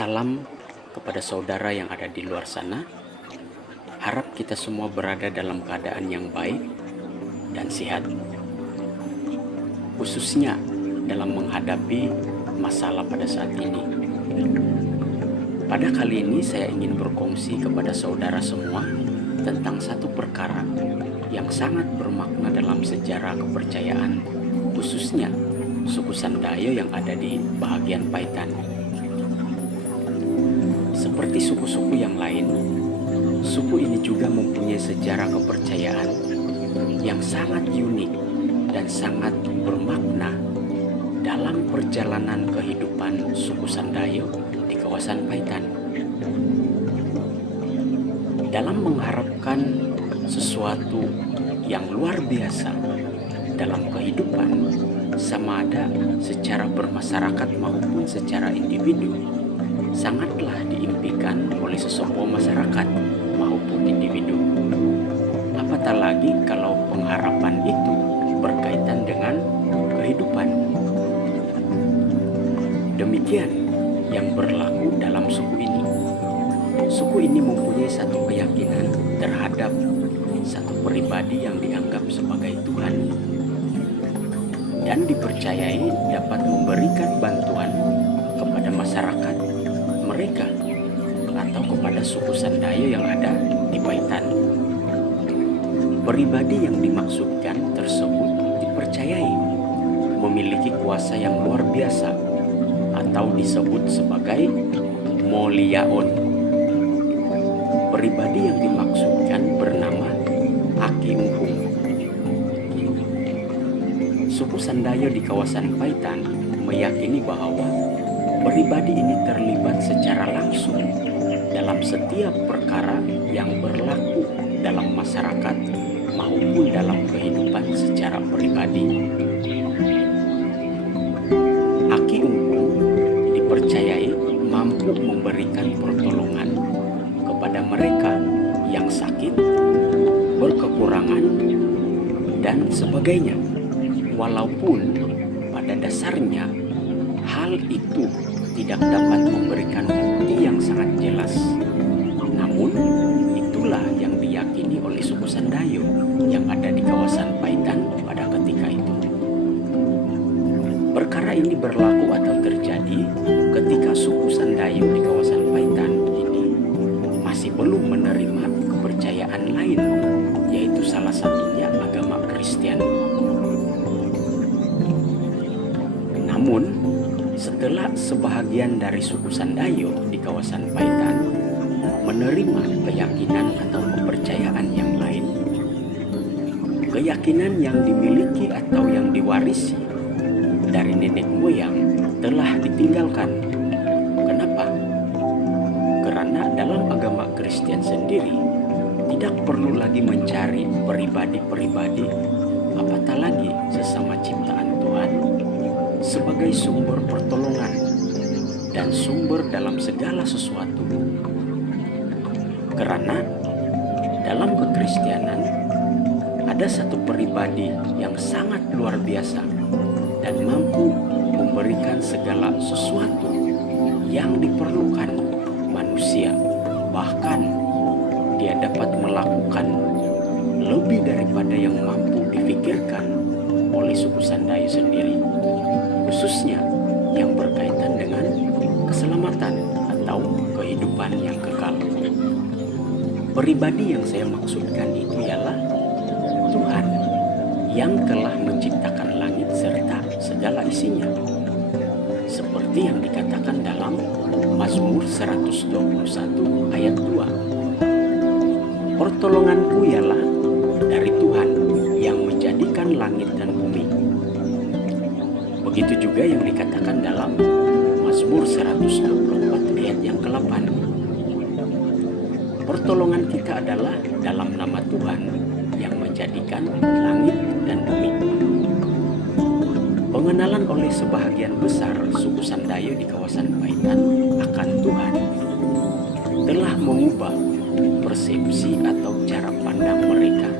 Salam kepada saudara yang ada di luar sana. Harap kita semua berada dalam keadaan yang baik dan sehat, khususnya dalam menghadapi masalah pada saat ini. Pada kali ini saya ingin berkongsi kepada saudara semua tentang satu perkara yang sangat bermakna dalam sejarah kepercayaan, khususnya suku Sandayo yang ada di bahagian Paitan. Seperti suku-suku yang lain, suku ini juga mempunyai sejarah kepercayaan yang sangat unik dan sangat bermakna dalam perjalanan kehidupan suku Sandayo di kawasan Paitan. Dalam mengharapkan sesuatu yang luar biasa dalam kehidupan, sama ada secara bermasyarakat maupun secara individu, sangatlah diimpikan oleh sesebuah masyarakat maupun individu. Apatah lagi kalau pengharapan itu berkaitan dengan kehidupan. Demikian yang berlaku dalam suku ini. Suku ini mempunyai satu keyakinan terhadap satu pribadi yang dianggap sebagai Tuhan dan dipercayai dapat memberikan bantuan kepada masyarakat mereka atau kepada suku Sandayo yang ada di Paitan. Pribadi yang dimaksudkan tersebut dipercayai memiliki kuasa yang luar biasa atau disebut sebagai Moliaon. Pribadi yang dimaksudkan bernama Aki Ungkung. Suku Sandayo di kawasan Paitan meyakini bahwa pribadi ini terlibat secara langsung dalam setiap perkara yang berlaku dalam masyarakat maupun dalam kehidupan secara pribadi. Aki Ungkung dipercayai mampu memberikan pertolongan kepada mereka yang sakit, berkekurangan, dan sebagainya. Walaupun pada dasarnya hal itu tidak dapat memberikan bukti yang sangat jelas. Namun itulah yang diyakini oleh suku Sandayo yang ada di kawasan Paitan pada ketika itu. Perkara ini berlaku atau terjadi ketika suku Sandayo di kawasan Paitan ini masih belum menerima kepercayaan lain, yaitu salah satunya agama Kristen. Namun setelah sebahagian dari suku Sandayo di kawasan Paitan menerima keyakinan atau kepercayaan yang lain, keyakinan yang dimiliki atau yang diwarisi dari nenek moyang telah ditinggalkan. Kenapa? Karena dalam agama Kristen sendiri tidak perlu lagi mencari pribadi-pribadi, apatah lagi sesama ciptaan Tuhan, sebagai sumber pertolongan dan sumber dalam segala sesuatu. Karena dalam kekristenan ada satu pribadi yang sangat luar biasa dan mampu memberikan segala sesuatu yang diperlukan manusia. Bahkan dia dapat melakukan lebih daripada yang mampu difikirkan oleh suku Sandayo sendiri, khususnya yang berkaitan dengan keselamatan atau kehidupan yang kekal. Pribadi yang saya maksudkan itu ialah Tuhan yang telah menciptakan langit serta segala isinya, seperti yang dikatakan dalam Mazmur 121 ayat 2. Pertolonganku ialah dari Tuhan yang menjadikan langit dan bumi. Begitu juga yang dikatakan dalam Mazmur 124 ayat yang ke-8. Pertolongan kita adalah dalam nama Tuhan yang menjadikan langit dan bumi. Pengenalan oleh sebahagian besar suku Sandayo di kawasan Paitan akan Tuhan telah mengubah persepsi atau cara pandang mereka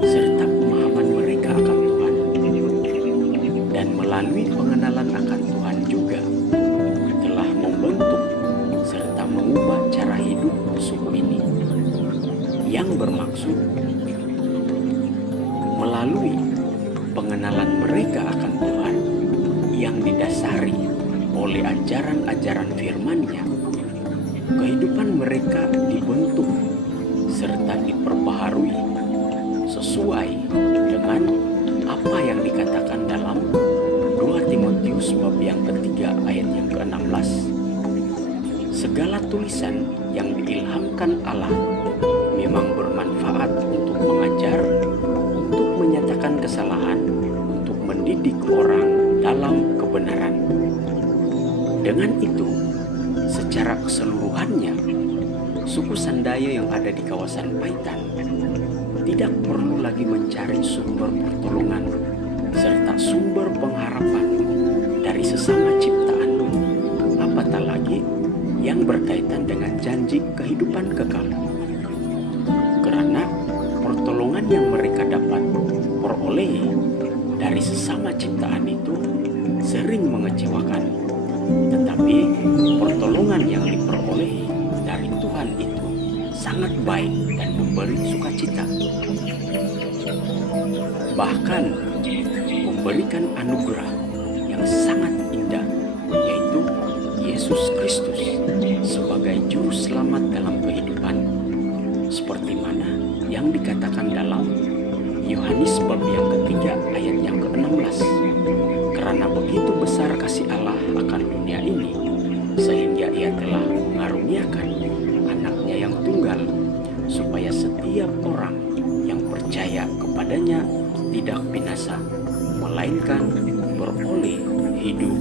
serta pemahaman mereka akan Tuhan. Dan melalui pengenalan akan Tuhan juga telah membentuk melalui pengenalan mereka akan Tuhan yang didasari oleh ajaran-ajaran firman-Nya, kehidupan mereka dibentuk serta diperbaharui sesuai dengan apa yang dikatakan dalam 2 Timotius bab yang ketiga ayat yang ke-16. Segala tulisan yang diilhamkan Allah memang bermanfaat untuk mengajar, untuk menyatakan kesalahan, untuk mendidik orang dalam kebenaran. Dengan itu, secara keseluruhannya, suku Sandayo yang ada di kawasan Paitan tidak perlu lagi mencari sumber pertolongan serta sumber pengharapan dari sesama ciptaan, apatah lagi yang berkaitan dengan janji kehidupan kekal. Karena pertolongan yang mereka dapat peroleh dari sesama ciptaan itu sering mengecewakan. Tetapi pertolongan yang diperoleh dari Tuhan itu sangat baik dan memberi sukacita. Bahkan memberikan anugerah yang sangat indah, yaitu Yesus Kristus sebagai juru selamat dalam kehidupan, seperti mana yang dikatakan dalam Yohanes bab yang ketiga ayat yang ke-16. Karena begitu besar kasih Allah akan dunia ini, sehingga Ia telah mengaruniakan anaknya yang tunggal, supaya setiap orang yang percaya kepadanya tidak binasa, melainkan beroleh hidup